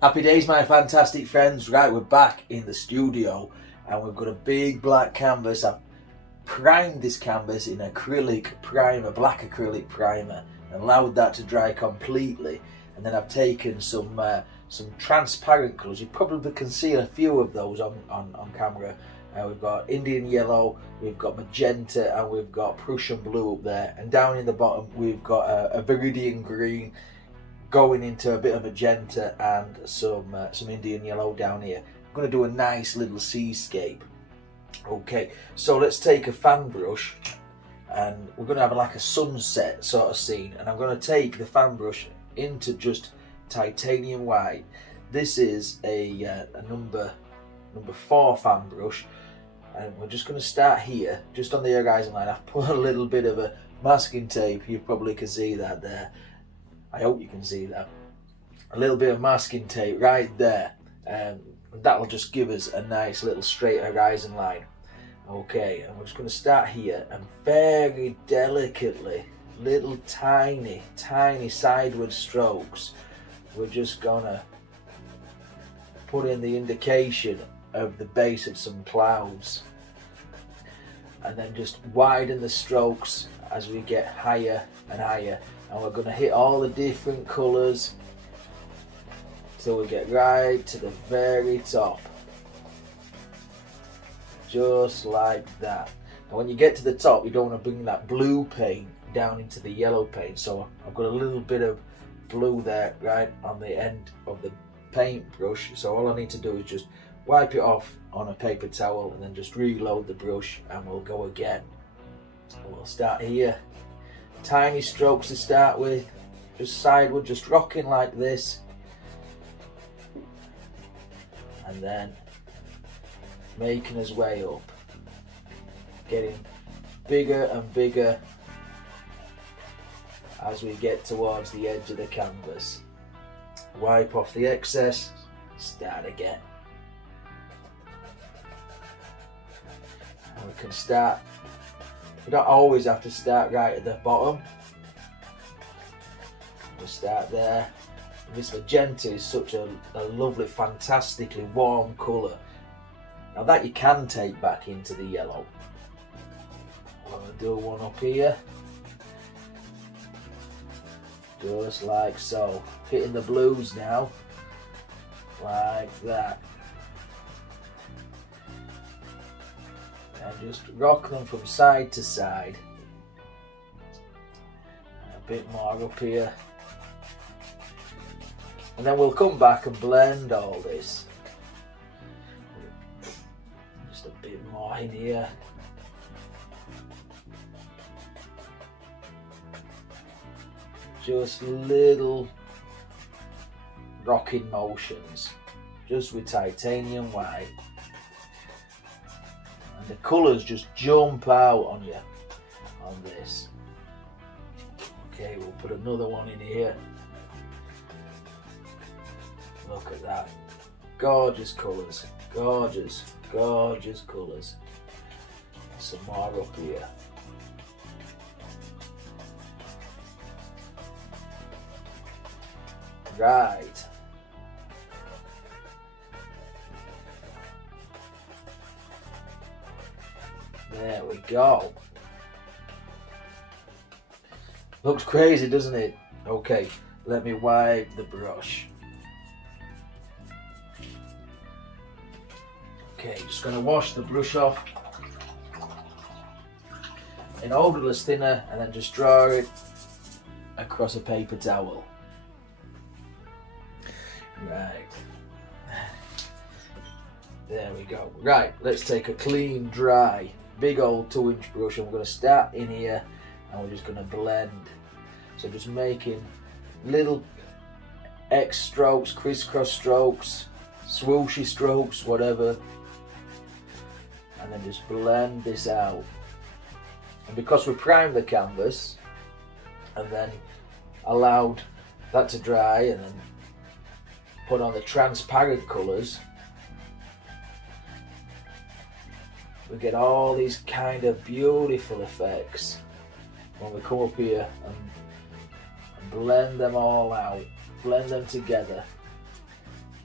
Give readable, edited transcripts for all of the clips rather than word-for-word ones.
Happy days, my fantastic friends. Right, we're back in the studio and we've got a big black canvas. I've primed this canvas in acrylic primer, black acrylic primer, and allowed that to dry completely. And then I've taken some transparent colours. You probably can see a few of those on camera. We've got Indian Yellow, we've got Magenta, and we've got Prussian Blue up there. And down in the bottom we've got a Viridian Green going into a bit of Magenta and some Indian Yellow down here. I'm going to do a nice little seascape. Okay, so let's take a fan brush and we're going to have like a sunset sort of scene, and I'm going to take the fan brush into just titanium white. This is a number 4 fan brush, and we're just going to start here just on the horizon line. I've put a little bit of a masking tape, you probably can see that there. I hope you can see that. A little bit of masking tape right there. That'll just give us a nice little straight horizon line. Okay, and we're just going to start here and very delicately, little tiny sideward strokes. We're just going to put in the indication of the base of some clouds. And then just widen the strokes as we get higher and higher. And we're going to hit all the different colours till we get right to the very top. Just like that. And when you get to the top, you don't want to bring that blue paint down into the yellow paint. So I've got a little bit of blue there right on the end of the paintbrush. So all I need to do is just wipe it off on a paper towel and then just reload the brush, and we'll go again. We'll start here. Tiny strokes to start with, just sideward, just rocking like this, and then making his way up, getting bigger and bigger as we get towards the edge of the canvas. Wipe off the excess, start again. And we can start. We don't always have to start right at the bottom. Just start there. This Magenta is such a lovely, fantastically warm colour. Now that you can take back into the yellow. I'm going to do one up here. Just like so. Hitting the blues now. Like that. And just rock them from side to side. A bit more up here. And then we'll come back and blend all this. Just a bit more in here. Just little rocking motions. Just with titanium white. And the colours just jump out on you on this. Okay, we'll put another one in here. Look at that. Gorgeous colours. Gorgeous, gorgeous colours. Some more up here. Right. There we go. Looks crazy, doesn't it? Okay, let me wipe the brush. Okay, just going to wash the brush off in odourless thinner and then just draw it across a paper towel. Right. There we go. Right, let's take a clean, dry, big old 2-inch brush, and we're going to start in here and we're just going to blend. So just making little X strokes, crisscross strokes, swooshy strokes, whatever. And then just blend this out. And because we primed the canvas and then allowed that to dry and then put on the transparent colours, we get all these kind of beautiful effects when we come up here and blend them all out, blend them together.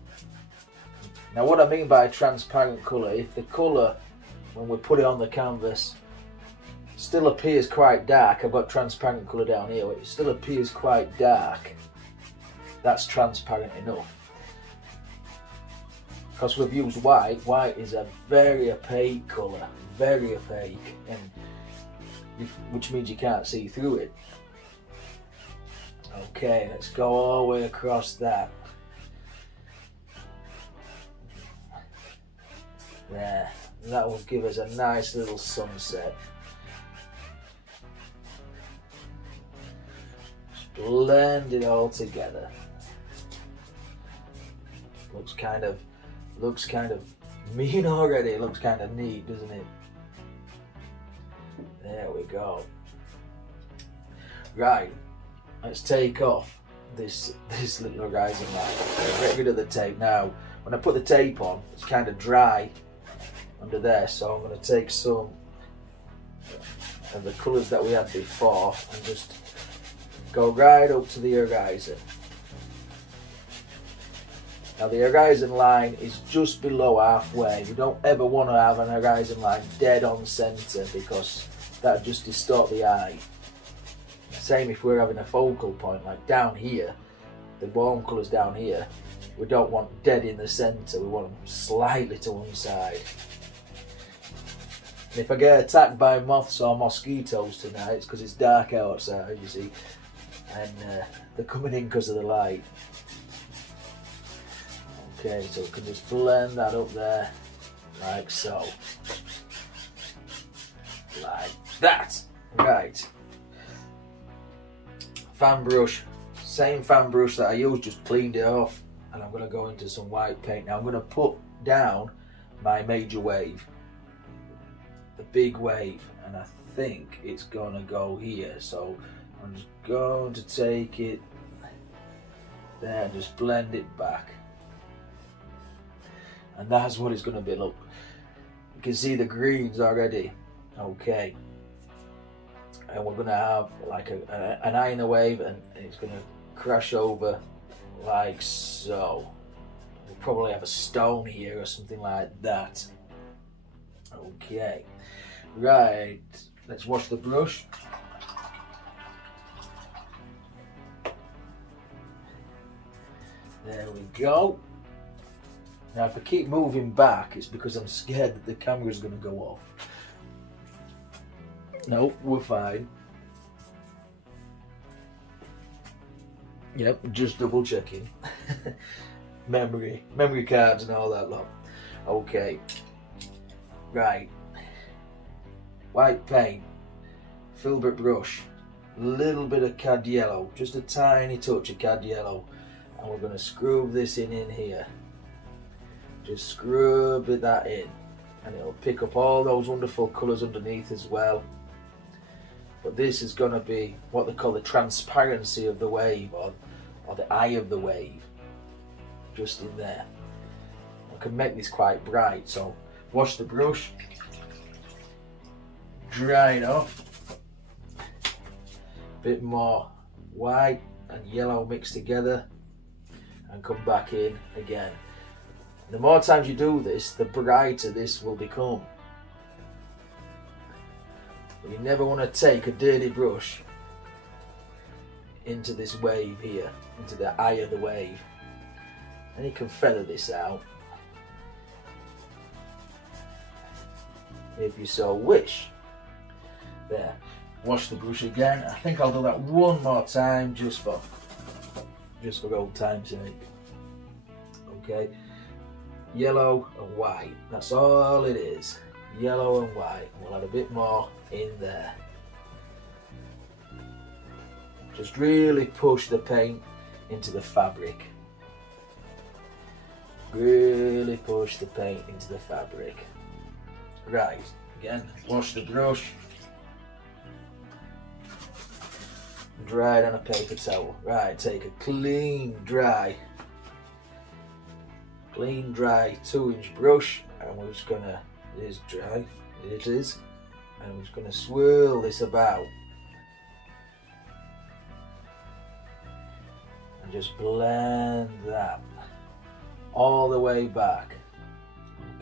Now what I mean by transparent colour, if the colour, when we put it on the canvas, still appears quite dark, I've got transparent colour down here, it still appears quite dark, that's transparent enough. Because we've used white, white is a very opaque colour, very opaque, and which means you can't see through it. Okay, let's go all the way across that. There, that will give us a nice little sunset. Just blend it all together. Looks kind of mean already. It looks kind of neat, doesn't it? There we go. Right, let's take off this little horizon line. Get rid of the tape. Now, when I put the tape on, it's kind of dry under there, so I'm going to take some of the colours that we had before and just go right up to the horizon. Now the horizon line is just below halfway. We don't ever want to have an horizon line dead on centre because that just distort the eye. Same if we're having a focal point, like down here, the warm colours down here, we don't want dead in the centre, we want them slightly to one side. And if I get attacked by moths or mosquitoes tonight, it's because it's dark outside, you see, and they're coming in because of the light. Okay, so we can just blend that up there, like so. Like that. Right. Fan brush. Same fan brush that I used, just cleaned it off. And I'm going to go into some white paint. Now I'm going to put down my major wave. The big wave. And I think it's going to go here. So I'm just going to take it there and just blend it back. And that's what it's going to be. Look, you can see the greens already. Okay, and we're going to have like an eye in the wave, and it's going to crash over like so. We'll probably have a stone here or something like that. Okay, right, let's wash the brush. There we go. Now if I keep moving back, it's because I'm scared that the camera's going to go off. No, we're fine. Yep, just double checking. memory cards and all that lot. Okay, right. White paint, filbert brush, little bit of cad yellow, just a tiny touch of cad yellow, and we're going to scrub this in here. Just scrub that in, and it'll pick up all those wonderful colours underneath as well. But this is going to be what they call the transparency of the wave, or the eye of the wave, just in there. I can make this quite bright, so wash the brush, dry it off, bit more white and yellow mixed together, and come back in again. The more times you do this, the brighter this will become. But you never want to take a dirty brush into this wave here, into the eye of the wave. And you can feather this out if you so wish. There, wash the brush again. I think I'll do that one more time just for old time's sake. Okay. Yellow and white, that's all it is. Yellow and white. We'll add a bit more in there. Just really push the paint into the fabric. Really push the paint into the fabric. Right, again, wash the brush. Dry it on a paper towel. Right, take a clean, dry 2-inch brush, and we're just gonna, it is dry, it is, and we're just gonna swirl this about and just blend that all the way back.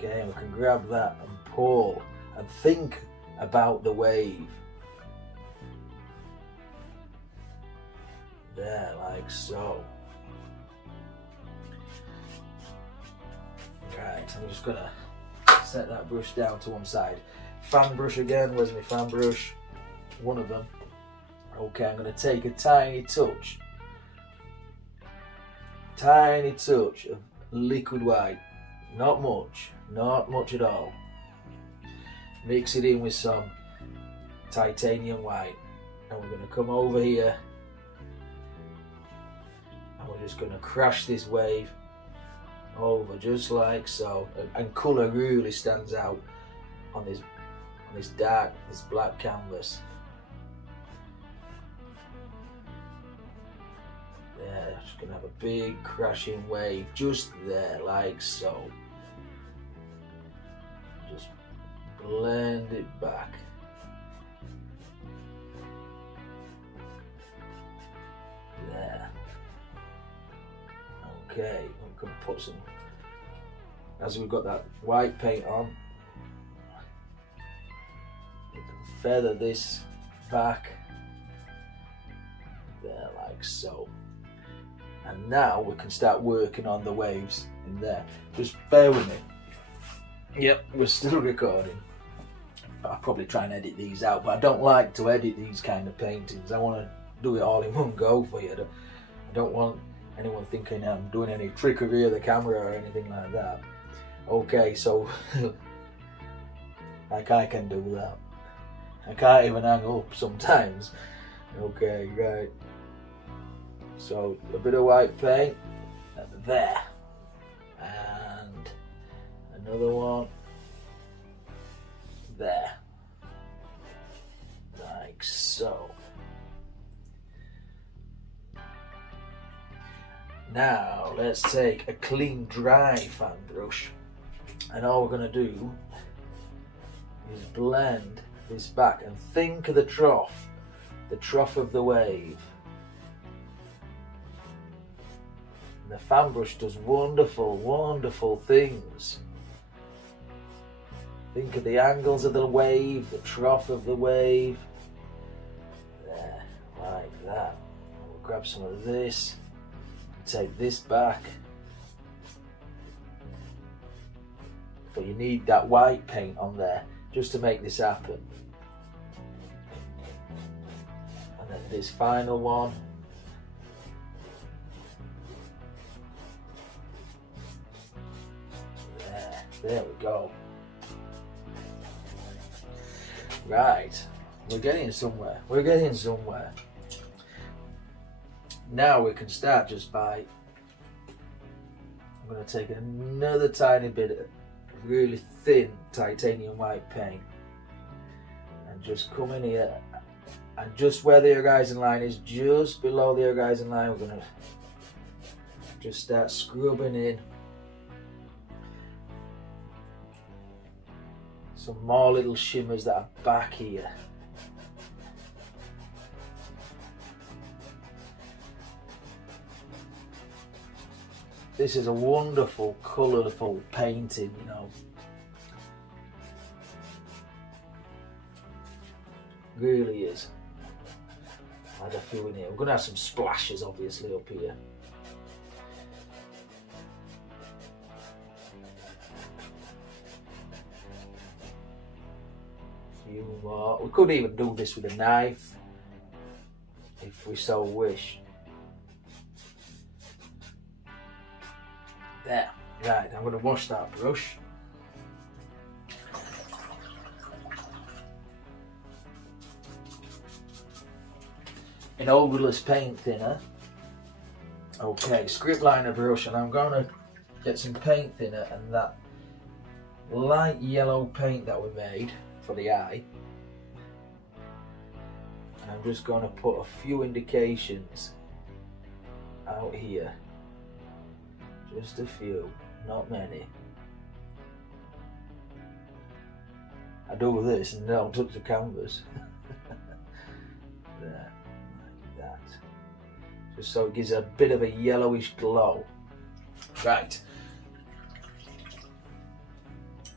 Okay, and we can grab that and pull and think about the wave. There, like so. Right, I'm just gonna set that brush down to one side. Fan brush again, where's my fan brush? One of them. Okay, I'm gonna take a tiny touch of liquid white. Not much at all. Mix it in with some titanium white. And we're gonna come over here and we're just gonna crash this wave over just like so. And colour really stands out on this black canvas. Yeah, just gonna have a big crashing wave just there, like so. Just blend it back. There. Okay, we can put some, as we've got that white paint on, we can feather this back. There, like so. And now we can start working on the waves in there. Just bear with me. Yep, we're still recording. I'll probably try and edit these out, but I don't like to edit these kind of paintings. I want to do it all in one go for you. I don't want anyone thinking I'm doing any trickery of the camera or anything like that. Okay, so like I can do that. I can't even hang up sometimes. Okay, right. So a bit of white paint there, and another one there, like so. Now let's take a clean dry fan brush, and all we're going to do is blend this back and think of the trough of the wave. The fan brush does wonderful, wonderful things. Think of the angles of the wave, the trough of the wave. There, like that. We'll grab some of this, take this back. But you need that white paint on there just to make this happen. And then this final one. There we go. Right, we're getting somewhere. We're getting somewhere. Now we can start just by, I'm going to take another tiny bit of really thin titanium white paint and just come in here, and just where the horizon line is, just below the horizon line, we're going to just start scrubbing in some more little shimmers that are back here. This is a wonderful, colourful painting, you know. Really is. I had a few in here. We're going to have some splashes, obviously, up here. Few more. We could even do this with a knife, if we so wish. There, right, I'm going to wash that brush. An odorless paint thinner. Okay, script liner brush, and I'm going to get some paint thinner and that light yellow paint that we made for the eye. And I'm just going to put a few indications out here. Just a few, not many. I do this and don't touch the canvas. There, like that. Just so it gives a bit of a yellowish glow. Right.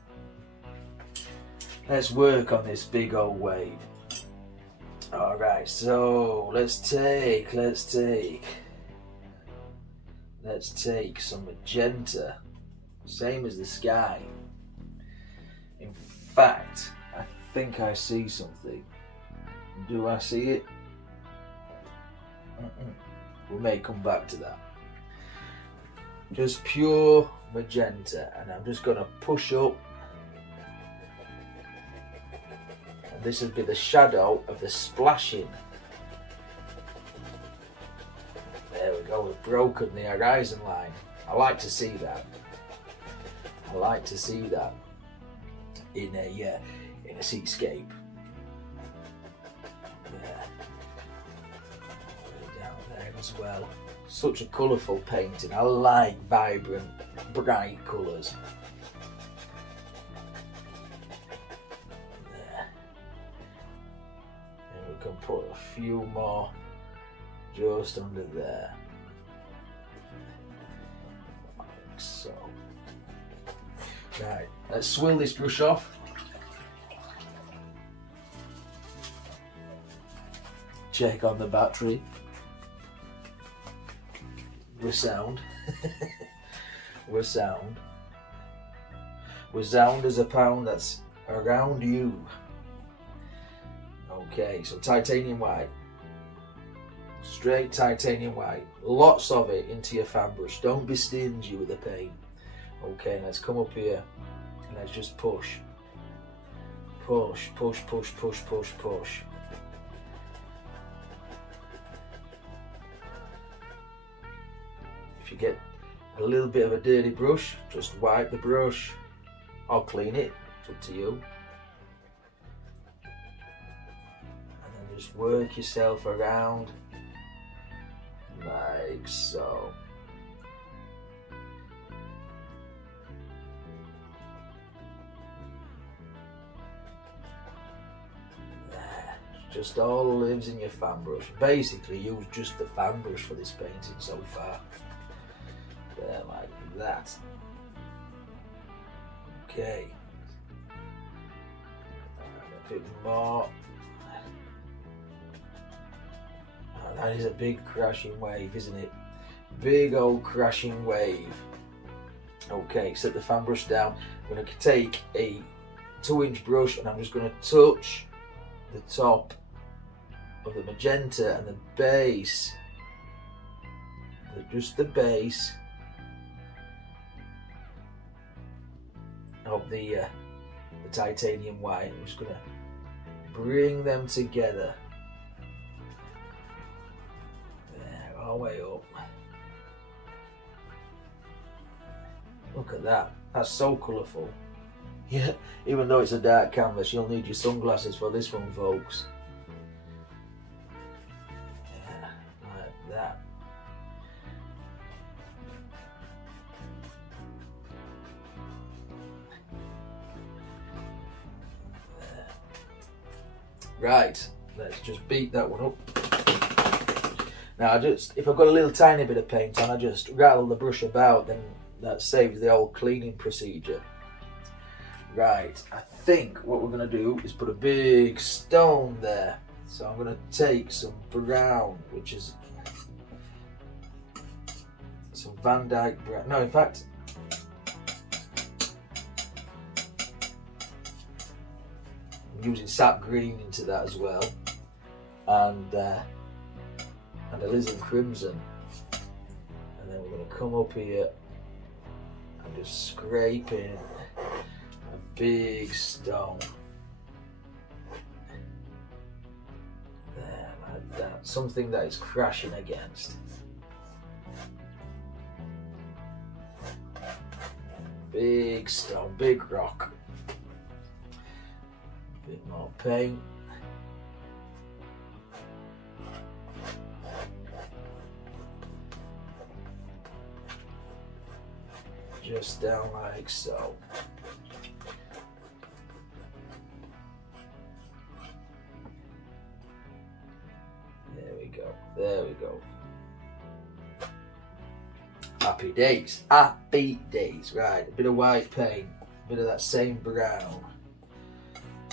Let's work on this big old wave. Alright, so let's take some magenta, same as the sky. In fact, I think I see something. Do I see it? We may come back to that. Just pure magenta, and I'm just going to push up. And this will be the shadow of the splashing. There we go, we've broken the horizon line. I like to see that. I like to see that in a seascape. Yeah. Down there as well. Such a colourful painting. I like vibrant, bright colours. There. And we can put a few more just under there. Like so. Right, let's swill this brush off. Check on the battery. We're sound. We're sound. We're sound as a pound that's around you. Okay, so titanium white. Straight titanium white. Lots of it into your fan brush. Don't be stingy with the paint. Okay, let's come up here and let's just push. Push, push, push, push, push, push. If you get a little bit of a dirty brush, just wipe the brush or clean it, it's up to you. And then just work yourself around like so. There, just all lives in your fan brush. Basically use just the fan brush for this painting so far. There, like that. Okay. And a bit more. Oh, that is a big crashing wave, isn't it? Big old crashing wave. Okay, set the fan brush down. I'm going to take a 2-inch brush and I'm just going to touch the top of the magenta and the base. Just the base of the titanium white. I'm just going to bring them together. There, all the way up. Look at that. That's so colourful. Yeah, even though it's a dark canvas, you'll need your sunglasses for this one, folks. Yeah, like that. Right, let's just beat that one up. Now, if I've got a little tiny bit of paint on, I just rattle the brush about, then that saves the whole cleaning procedure. Right, I think what we're going to do is put a big stone there. So I'm going to take some brown, which is some Dyke Brown. No, in fact, I'm using Sap Green into that as well, and Alizarin Crimson. And then we're going to come up here and just scrape in a big stone. There, like that. Something that is crashing against. Big stone, big rock. Bit more paint. Just down like so. There we go. There we go. Happy days. Happy days. Right, a bit of white paint, a bit of that same brown.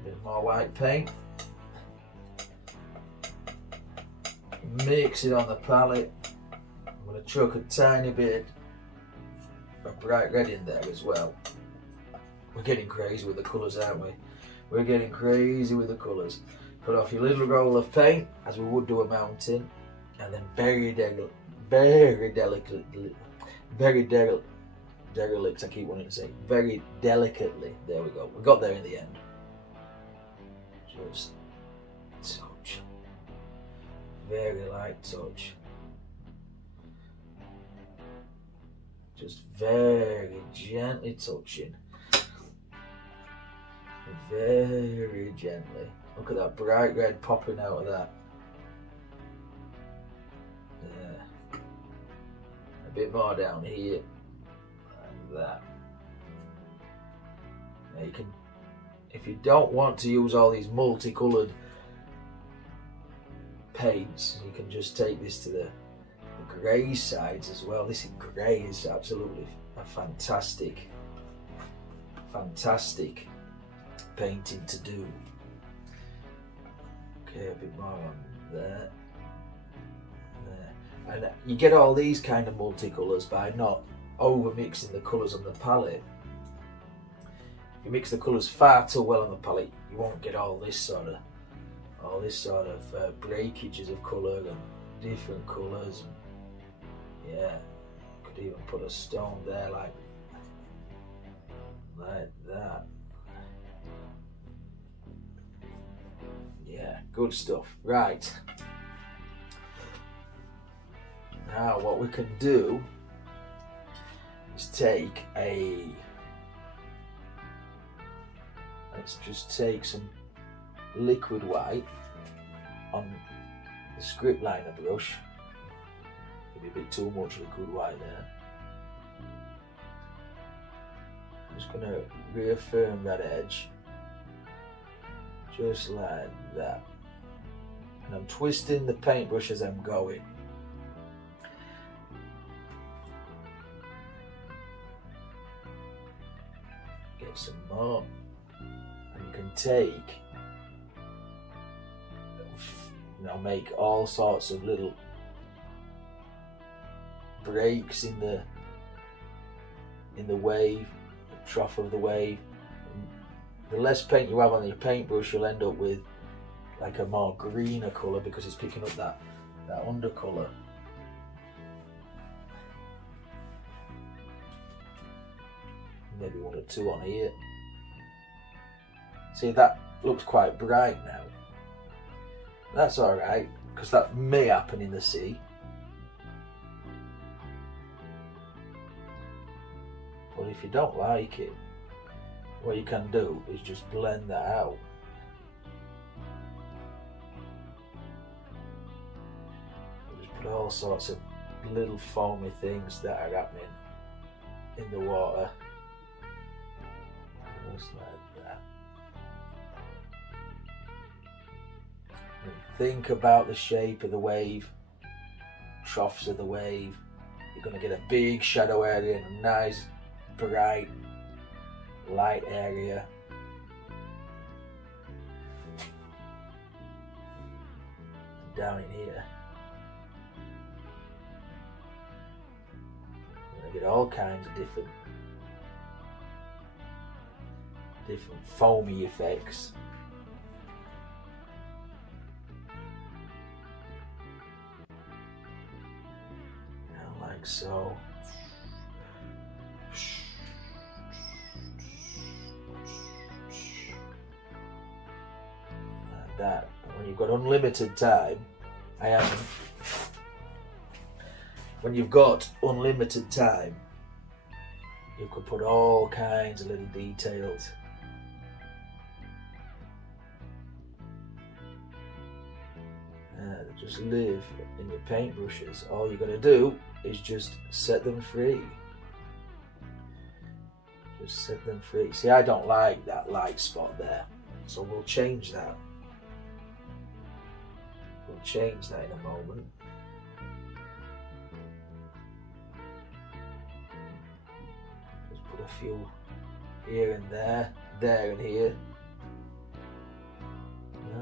A bit more white paint. Mix it on the palette. I'm going to chuck a tiny bit of bright red in there as well. We're getting crazy with the colours, aren't we? We're getting crazy with the colours. Put off your little roll of paint, as we would do a mountain, and then very derelict, I keep wanting to say, very delicately, there we go. We got there in the end. Just touch. Very light touch. Just very gently touching. Very gently. Look at that bright red popping out of that. Yeah. A bit more down here. Like that. Now you can, if you don't want to use all these multicoloured paints, you can just take this to the grey sides as well. This grey is absolutely a fantastic painting to do. Okay, a bit more on there. And you get all these kind of multicolours by not over mixing the colours on the palette. If you mix the colours far too well on the palette, you won't get all this sort of breakages of colour and different colours. And yeah, could even put a stone there like that. Yeah, good stuff. Right. Now what we can do is take let's just take some liquid white on the script liner brush. Maybe a bit too much liquid white there. I'm just going to reaffirm that edge. Just like that. And I'm twisting the paintbrush as I'm going. Get some more. And you can take, make all sorts of little breaks in the wave, the trough of the wave. The less paint you have on your paintbrush, you'll end up with like a more greener colour because it's picking up that undercolour. Maybe one or two on here. See, that looks quite bright now. That's alright, because that may happen in the sea. But if you don't like it, what you can do is just blend that out. Just put all sorts of little foamy things that are happening in the water. Just like that. And think about the shape of the wave, troughs of the wave. You're going to get a big shadow area and a nice bright light area. Down in here, you're going to get all kinds of different foamy effects. Now, like so. Like that. When you've got unlimited time, when you've got unlimited time, you could put all kinds of little details. Just live in your paintbrushes. All you're going to do is just set them free. Just set them free. See, I don't like that light spot there, so we'll change that. We'll change that in a moment. Just put a few here and there and here.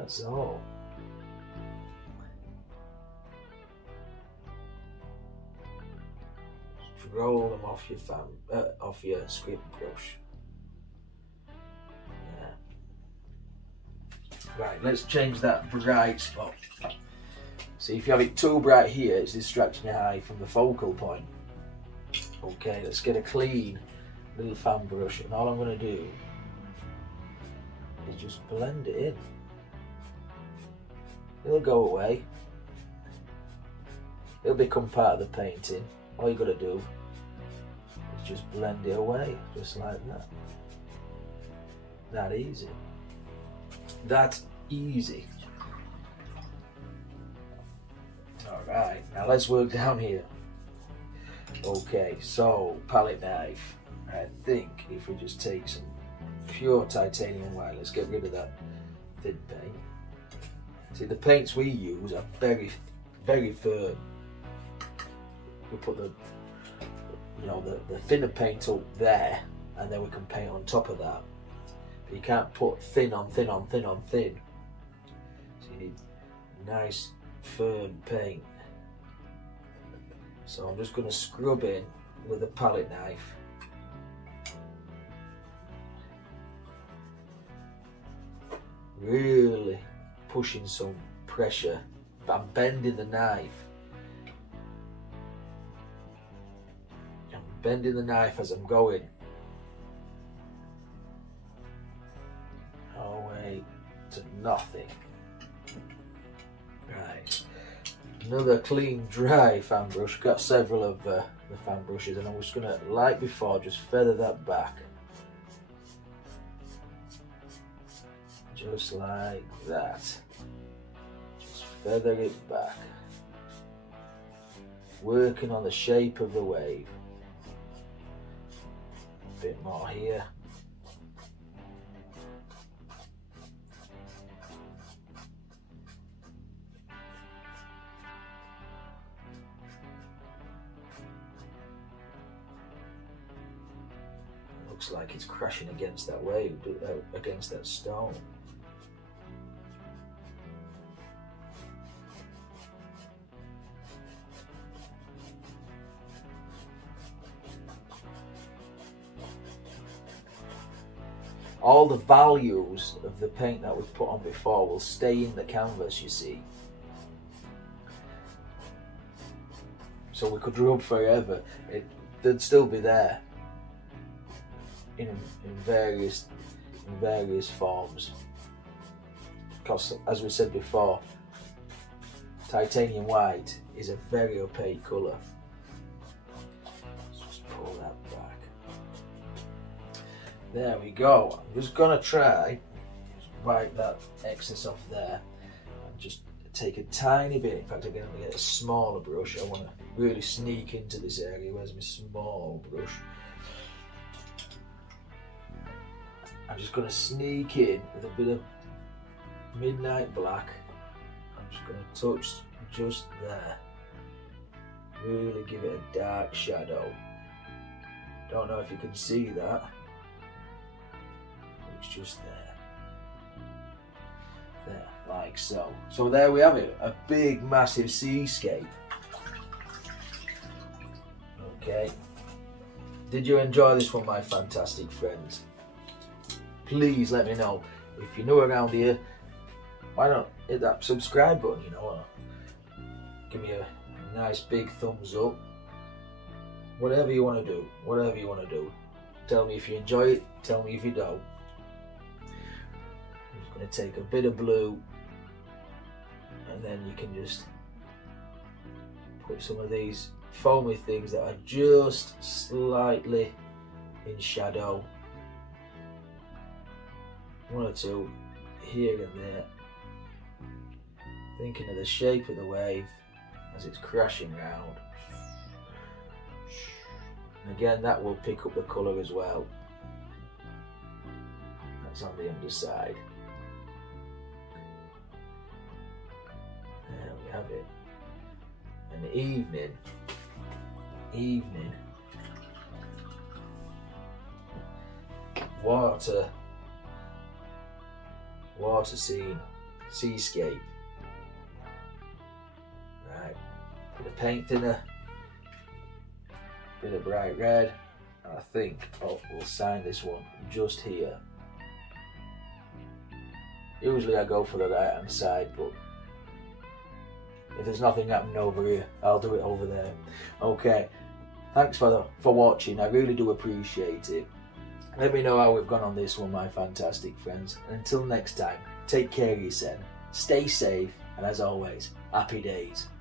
That's all. Just roll them off your script brush. Yeah. Right, let's change that bright spot. See, if you have it too bright here, it's distracting your eye from the focal point. Okay, let's get a clean little fan brush, and all I'm going to do is just blend it in. It'll go away. It'll become part of the painting. All you got to do is just blend it away, just like that. That easy. That easy. Alright, now let's work down here. Okay, so palette knife. I think if we just take some pure titanium white, let's get rid of that thin paint. See, the paints we use are very, very firm. We put the thinner paint up there, and then we can paint on top of that. But you can't put thin on thin on thin on thin. So you need nice firm paint. So I'm just going to scrub in with a palette knife. Really pushing some pressure, but I'm bending the knife. I'm bending the knife as I'm going. Away to nothing. Right. Another clean, dry fan brush. Got several of the fan brushes, and I'm just going to, like before, just feather that back. Just like that. Just feather it back. Working on the shape of the wave. A bit more here. Looks like it's crashing against that wave, against that stone. All the values of the paint that we put on before will stay in the canvas, you see. So we could rub forever. They'd still be there in various forms. Because, as we said before, titanium white is a very opaque colour. Let's just pull that back. There we go. I'm just gonna try wipe that excess off there and just take a tiny bit. In fact, I'm gonna get a smaller brush. I want to really sneak into this area. Where's my small brush? I'm just gonna sneak in with a bit of midnight black. I'm just gonna touch just there. Really give it a dark shadow. Don't know if you can see that. It's just there, like so. So there we have it, a big massive seascape. Okay, did you enjoy this one, my fantastic friends? Please let me know. If you're new around here, why not hit that subscribe button, you know, give me a nice big thumbs up. Whatever you want to do, tell me if you enjoy it, tell me if you don't. I'm just going to take a bit of blue, and then you can just put some of these foamy things that are just slightly in shadow. One or two here and there. Thinking of the shape of the wave as it's crashing round. And again, that will pick up the colour as well. That's on the underside. There we have it. An evening water scene Seascape. Right, bit of paint thinner, bit of bright red, and I think we'll sign this one just here. Usually I go for the right hand side, but if there's nothing happening over here, I'll do it over there. Okay, thanks for watching. I really do appreciate it. Let me know how we've gone on this one, my fantastic friends. And until next time, take care of yourself, stay safe, and as always, happy days.